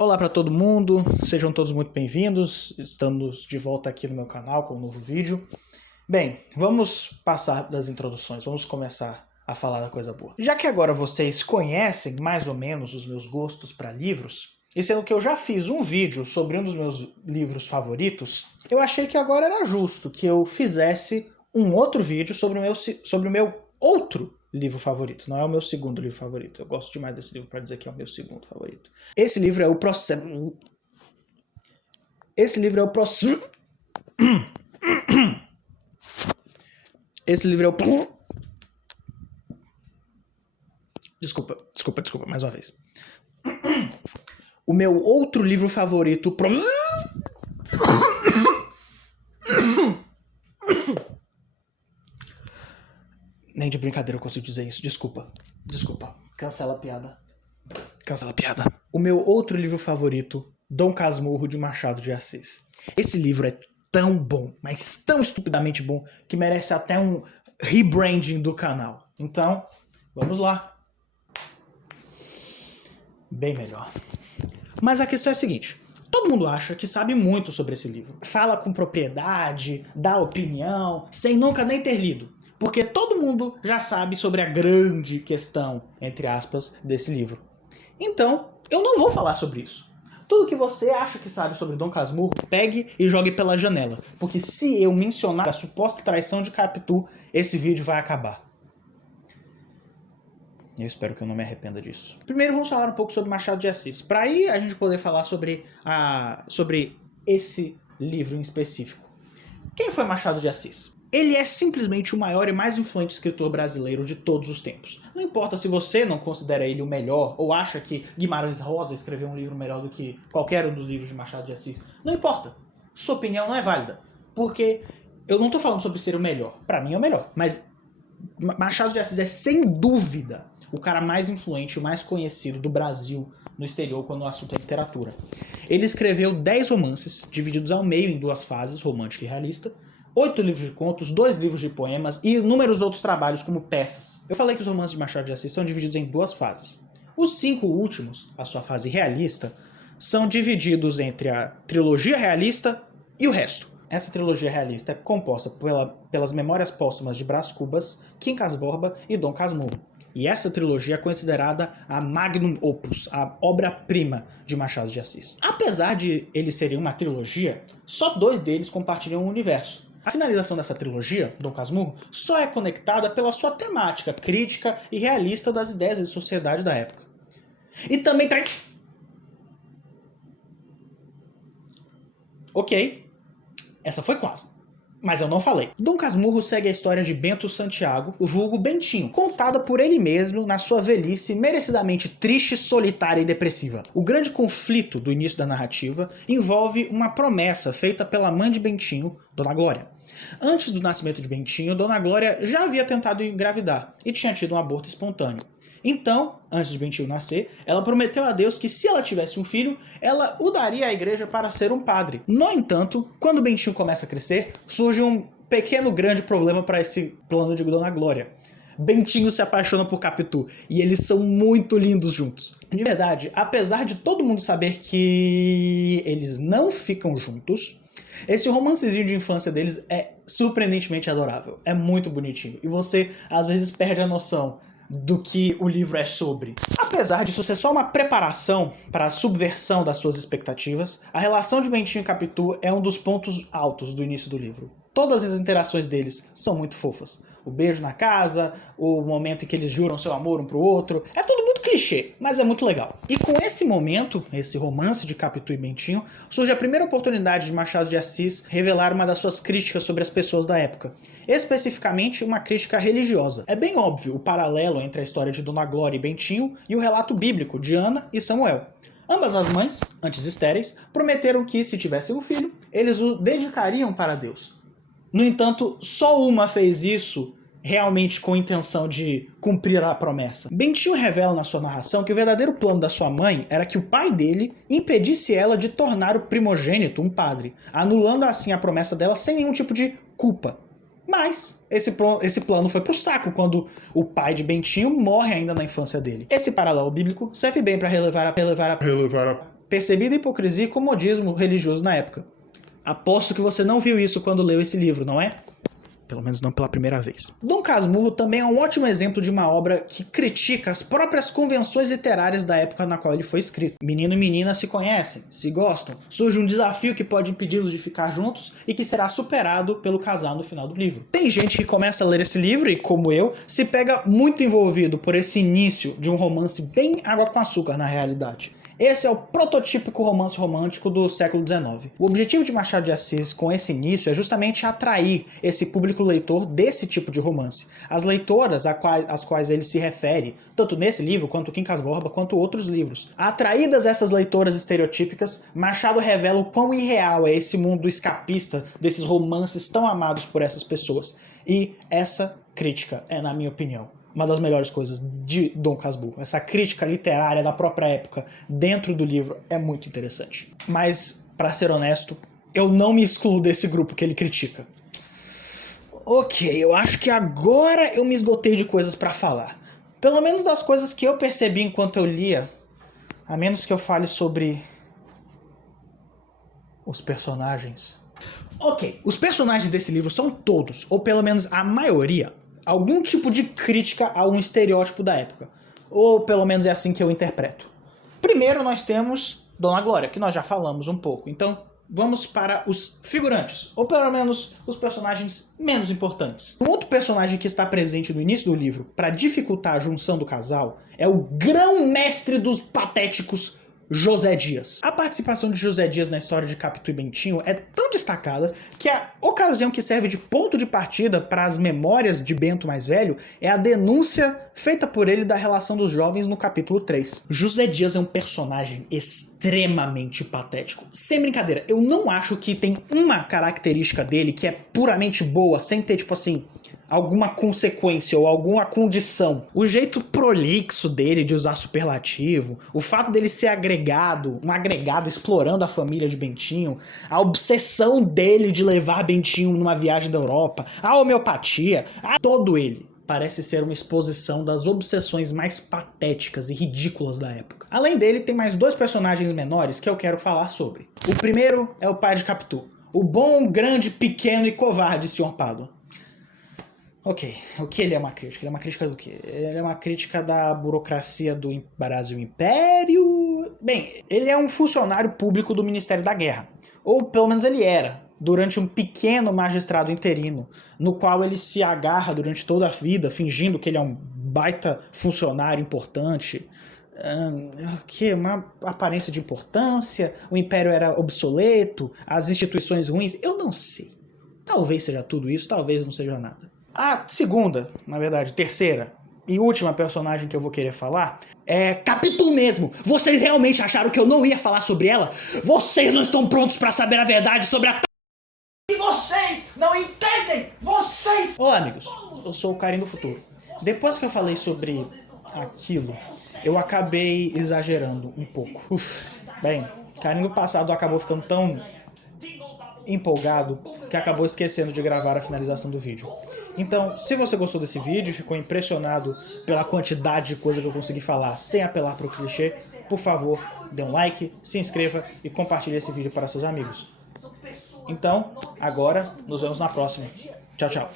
Olá para todo mundo, sejam todos muito bem-vindos, estamos de volta aqui no meu canal com um novo vídeo. Bem, vamos passar das introduções, vamos começar a falar da coisa boa. Já que agora vocês conhecem mais ou menos os meus gostos para livros, e sendo que eu já fiz um vídeo sobre um dos meus livros favoritos, eu achei que agora era justo que eu fizesse um outro vídeo sobre o meu outro livro favorito. Não é o meu segundo livro favorito. Eu gosto demais desse livro para dizer que é o meu segundo favorito. Esse livro é o processo. Esse livro é o processo. Esse livro é o. Desculpa, mais uma vez. O meu outro livro favorito. Nem de brincadeira eu consigo dizer isso. Desculpa. Cancela a piada. O meu outro livro favorito, Dom Casmurro, de Machado de Assis. Esse livro é tão bom, mas tão estupidamente bom, que merece até um rebranding do canal. Então, vamos lá. Bem melhor. Mas a questão é a seguinte. Todo mundo acha que sabe muito sobre esse livro. Fala com propriedade, dá opinião, sem nunca nem ter lido. Porque todo mundo já sabe sobre a grande questão, entre aspas, desse livro. Então, eu não vou falar sobre isso. Tudo que você acha que sabe sobre Dom Casmurro, pegue e jogue pela janela. Porque se eu mencionar a suposta traição de Capitu, esse vídeo vai acabar. Eu espero que eu não me arrependa disso. Primeiro vamos falar um pouco sobre Machado de Assis. Para aí a gente poder falar sobre esse livro em específico. Quem foi Machado de Assis? Ele é simplesmente o maior e mais influente escritor brasileiro de todos os tempos. Não importa se você não considera ele o melhor, ou acha que Guimarães Rosa escreveu um livro melhor do que qualquer um dos livros de Machado de Assis. Não importa. Sua opinião não é válida. Porque eu não estou falando sobre ser o melhor. Para mim é o melhor. Mas Machado de Assis é sem dúvida o cara mais influente, o mais conhecido do Brasil no exterior quando o assunto é literatura. Ele escreveu 10 romances, divididos ao meio em duas fases, romântica e realista, 8 livros de contos, 2 livros de poemas e inúmeros outros trabalhos como peças. Eu falei que os romances de Machado de Assis são divididos em duas fases. Os 5 últimos, a sua fase realista, são divididos entre a trilogia realista e o resto. Essa trilogia realista é composta pelas Memórias Póstumas de Brás Cubas, Quincas Borba e Dom Casmurro. E essa trilogia é considerada a magnum opus, a obra-prima de Machado de Assis. Apesar de eles serem uma trilogia, só 2 deles compartilham o universo. A finalização dessa trilogia, Dom Casmurro, só é conectada pela sua temática crítica e realista das ideias de sociedade da época. E também Ok, essa foi quase. Mas eu não falei. Dom Casmurro segue a história de Bento Santiago, o vulgo Bentinho, contada por ele mesmo na sua velhice merecidamente triste, solitária e depressiva. O grande conflito do início da narrativa envolve uma promessa feita pela mãe de Bentinho, Dona Glória. Antes do nascimento de Bentinho, Dona Glória já havia tentado engravidar e tinha tido um aborto espontâneo. Então, antes de Bentinho nascer, ela prometeu a Deus que se ela tivesse um filho, ela o daria à igreja para ser um padre. No entanto, quando Bentinho começa a crescer, surge um pequeno grande problema para esse plano de Dona Glória. Bentinho se apaixona por Capitu e eles são muito lindos juntos. De verdade, apesar de todo mundo saber que eles não ficam juntos, esse romancezinho de infância deles é surpreendentemente adorável. É muito bonitinho. E você, às vezes, perde a noção do que o livro é sobre. Apesar disso ser só uma preparação para a subversão das suas expectativas, a relação de Bentinho e Capitu é um dos pontos altos do início do livro. Todas as interações deles são muito fofas. O beijo na casa, o momento em que eles juram seu amor um pro outro, é tudo muito clichê, mas é muito legal. E com esse momento, esse romance de Capitu e Bentinho, surge a primeira oportunidade de Machado de Assis revelar uma das suas críticas sobre as pessoas da época. Especificamente, uma crítica religiosa. É bem óbvio o paralelo entre a história de Dona Glória e Bentinho e o relato bíblico de Ana e Samuel. Ambas as mães, antes estéreis, prometeram que, se tivessem um filho, eles o dedicariam para Deus. No entanto, só uma fez isso realmente com a intenção de cumprir a promessa. Bentinho revela na sua narração que o verdadeiro plano da sua mãe era que o pai dele impedisse ela de tornar o primogênito um padre, anulando assim a promessa dela sem nenhum tipo de culpa. Mas esse plano foi pro saco quando o pai de Bentinho morre ainda na infância dele. Esse paralelo bíblico serve bem para relevar a percebida hipocrisia e comodismo religioso na época. Aposto que você não viu isso quando leu esse livro, não é? Pelo menos não pela primeira vez. Dom Casmurro também é um ótimo exemplo de uma obra que critica as próprias convenções literárias da época na qual ele foi escrito. Menino e menina se conhecem, se gostam, surge um desafio que pode impedi-los de ficar juntos e que será superado pelo casal no final do livro. Tem gente que começa a ler esse livro e, como eu, se pega muito envolvido por esse início de um romance bem água com açúcar na realidade. Esse é o prototípico romance romântico do século XIX. O objetivo de Machado de Assis com esse início é justamente atrair esse público leitor desse tipo de romance. As leitoras às quais ele se refere, tanto nesse livro, quanto Quincas Borba, quanto outros livros. Atraídas essas leitoras estereotípicas, Machado revela o quão irreal é esse mundo escapista desses romances tão amados por essas pessoas. E essa crítica é, na minha opinião, uma das melhores coisas de Dom Casmurro. Essa crítica literária da própria época dentro do livro é muito interessante. Mas, para ser honesto, eu não me excluo desse grupo que ele critica. Ok, eu acho que agora eu me esgotei de coisas para falar. Pelo menos das coisas que eu percebi enquanto eu lia. A menos que eu fale sobre os personagens. Ok, os personagens desse livro são todos, ou pelo menos a maioria, algum tipo de crítica a um estereótipo da época. Ou pelo menos é assim que eu interpreto. Primeiro nós temos Dona Glória, que nós já falamos um pouco. Então vamos para os figurantes, ou pelo menos os personagens menos importantes. Um outro personagem que está presente no início do livro para dificultar a junção do casal é o grão-mestre dos patéticos, José Dias. A participação de José Dias na história de Capitu e Bentinho é tão destacada que a ocasião que serve de ponto de partida para as memórias de Bento mais velho é a denúncia feita por ele da relação dos jovens no capítulo 3. José Dias é um personagem extremamente patético. Sem brincadeira, eu não acho que tem uma característica dele que é puramente boa, sem ter, tipo assim, alguma consequência ou alguma condição. O jeito prolixo dele de usar superlativo, o fato dele ser um agregado explorando a família de Bentinho, a obsessão dele de levar Bentinho numa viagem da Europa, a homeopatia, todo ele parece ser uma exposição das obsessões mais patéticas e ridículas da época. Além dele, tem mais dois personagens menores que eu quero falar sobre. O primeiro é o pai de Capitu, o bom, grande, pequeno e covarde Sr. Pádua. Ok, o que ele é uma crítica? Ele é uma crítica do quê? Ele é uma crítica da burocracia do Brasil Império... Bem, ele é um funcionário público do Ministério da Guerra. Ou pelo menos ele era, durante um pequeno magistrado interino, no qual ele se agarra durante toda a vida, fingindo que ele é um baita funcionário importante. O que? Uma aparência de importância? O Império era obsoleto? As instituições ruins? Eu não sei. Talvez seja tudo isso, talvez não seja nada. A segunda, na verdade, terceira e última personagem que eu vou querer falar é Capitu mesmo. Vocês realmente acharam que eu não ia falar sobre ela? Vocês não estão prontos pra saber a verdade sobre a... E vocês não entendem! Vocês... Olá, amigos. Eu sou o Karim do Futuro. Depois que eu falei sobre aquilo, eu acabei exagerando um pouco. Bem, Karim do passado acabou ficando tão empolgado que acabou esquecendo de gravar a finalização do vídeo. Então, se você gostou desse vídeo e ficou impressionado pela quantidade de coisa que eu consegui falar sem apelar para o clichê, por favor, dê um like, se inscreva e compartilhe esse vídeo para seus amigos. Então, agora, nos vemos na próxima. Tchau, tchau.